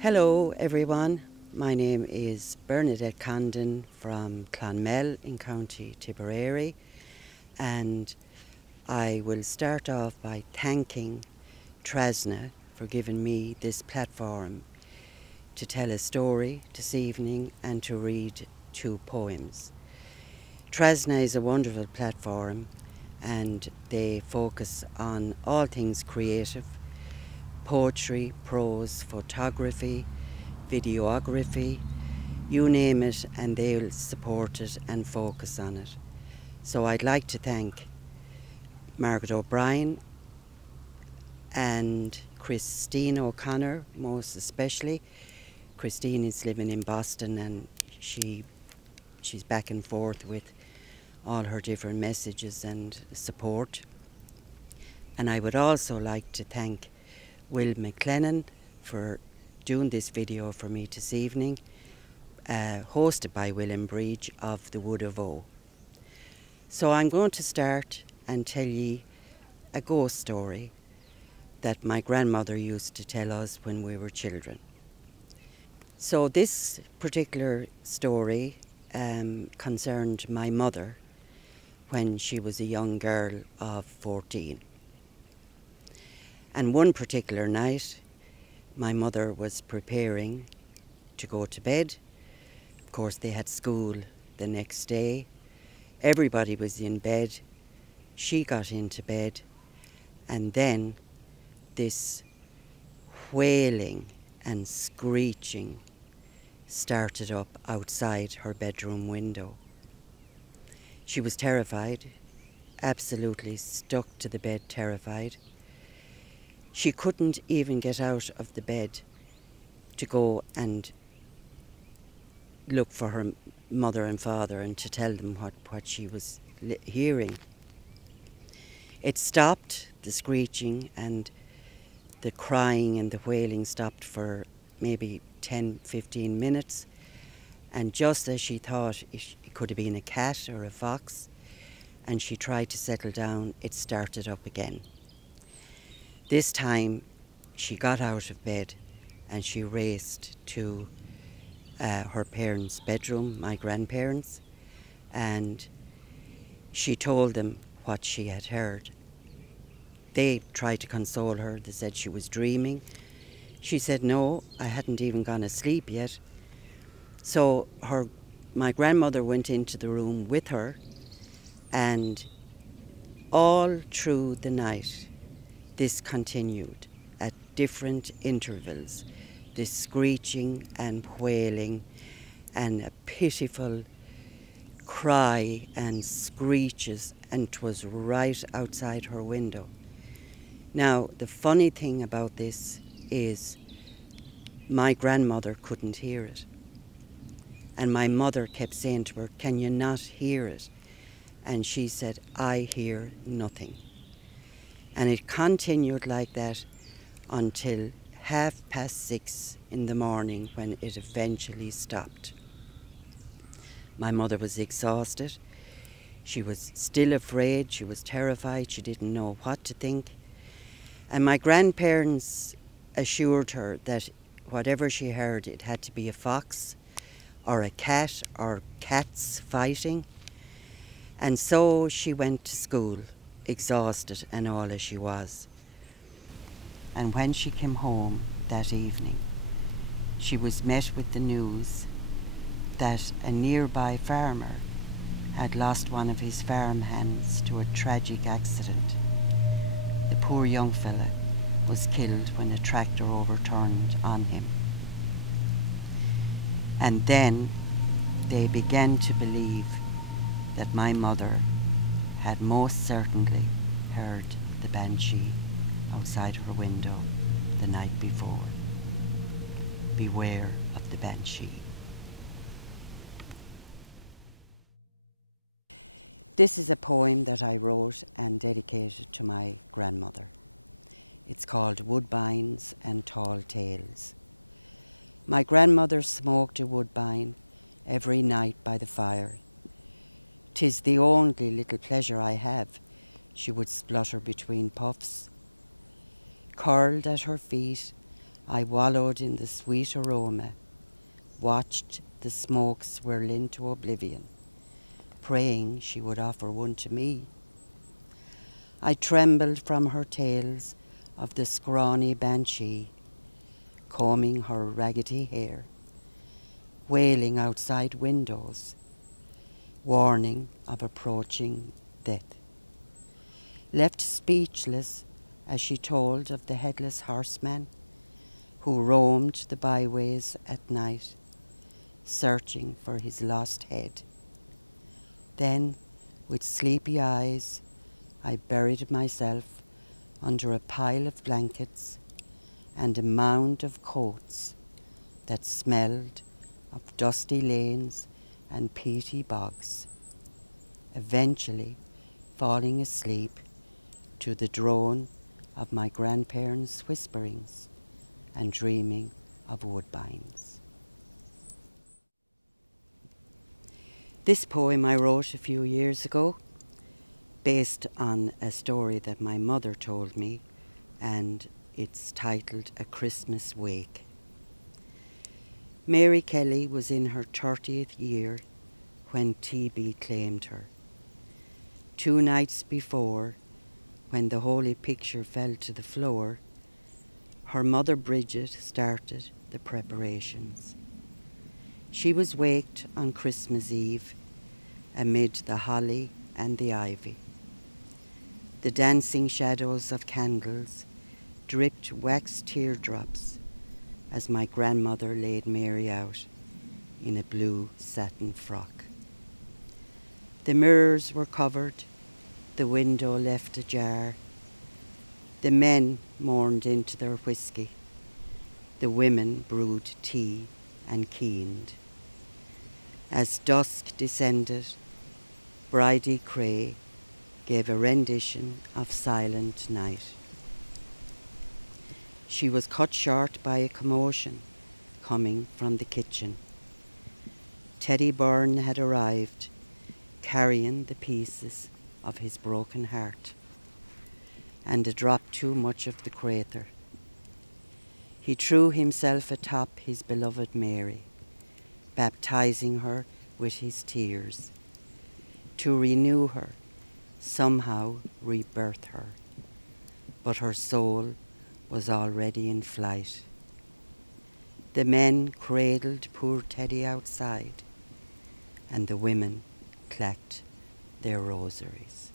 Hello everyone, my name is Bernadette Condon from Clonmel in County Tipperary, and I will start off by thanking Trasna for giving me this platform to tell a story this evening and to read 2 poems. Trasna is a wonderful platform and they focus on all things creative: poetry, prose, photography, videography, you name it, and they'll support it and focus on it. So I'd like to thank Margaret O'Brien and Christine O'Connor, most especially. Christine is living in Boston and she's back and forth with all her different messages and support. And I would also like to thank Will McLennan for doing this video for me this evening, hosted by William Breach of the Wood of O. So I'm going to start and tell ye a ghost story that my grandmother used to tell us when we were children. So this particular story concerned my mother when she was a young girl of 14. And one particular night, my mother was preparing to go to bed. Of course, they had school the next day. Everybody was in bed. She got into bed, and then this wailing and screeching started up outside her bedroom window. She was terrified, absolutely stuck to the bed, terrified. She couldn't even get out of the bed to go and look for her mother and father and to tell them what she was hearing. It stopped, the screeching and the crying and the wailing stopped for maybe 10-15 minutes, and just as she thought it could have been a cat or a fox and she tried to settle down, it started up again. This time she got out of bed and she raced to her parents' bedroom, my grandparents, and she told them what she had heard. They tried to console her. They said she was dreaming. She said, no, I hadn't even gone to sleep yet. So my grandmother went into the room with her, and all through the night this continued at different intervals, this screeching and wailing and a pitiful cry and screeches, and 'twas right outside her window. Now, the funny thing about this is my grandmother couldn't hear it. And my mother kept saying to her, can you not hear it? And she said, I hear nothing. And it continued like that until 6:30 in the morning, when it eventually stopped. My mother was exhausted. She was still afraid. She was terrified. She didn't know what to think. And my grandparents assured her that whatever she heard, it had to be a fox or a cat or cats fighting. And so she went to school, exhausted and all as she was. And when she came home that evening, she was met with the news that a nearby farmer had lost one of his farm hands to a tragic accident. The poor young fella was killed when a tractor overturned on him. And then they began to believe that my mother had most certainly heard the banshee outside her window the night before. Beware of the banshee. This is a poem that I wrote and dedicated to my grandmother. It's called Woodbines and Tall Tales. My grandmother smoked a woodbine every night by the fire. 'Tis the only little pleasure I have, she would splutter between puffs. Curled at her feet I wallowed in the sweet aroma, watched the smoke swirl into oblivion, praying she would offer one to me. I trembled from her tales of the scrawny banshee, combing her raggedy hair, wailing outside windows, warning of approaching death. Left speechless as she told of the headless horseman who roamed the byways at night, searching for his lost head. Then, with sleepy eyes, I buried myself under a pile of blankets and a mound of coats that smelled of dusty lanes and peaty bogs, eventually falling asleep to the drone of my grandparents' whisperings and dreaming of woodbines. This poem I wrote a few years ago, based on a story that my mother told me, and it's titled A Christmas Wake. Mary Kelly was in her 30th year when TB claimed her. 2 nights before, when the holy picture fell to the floor, her mother Bridget started the preparations. She was waked on Christmas Eve amid the holly and the ivy. The dancing shadows of candles dripped wax teardrops as my grandmother laid Mary out in a blue satin frock. The mirrors were covered, the window left ajar. The men mourned into their whiskey, the women brewed tea and keened. As dusk descended, Bridie Cray gave a rendition of Silent Night. She was cut short by a commotion coming from the kitchen. Teddy Byrne had arrived, carrying the pieces of his broken heart, and a drop too much of the crater. He threw himself atop his beloved Mary, baptizing her with his tears, to renew her, somehow rebirth her. But her soul was already in flight. The men cradled poor Teddy outside, and the women clacked their rosaries.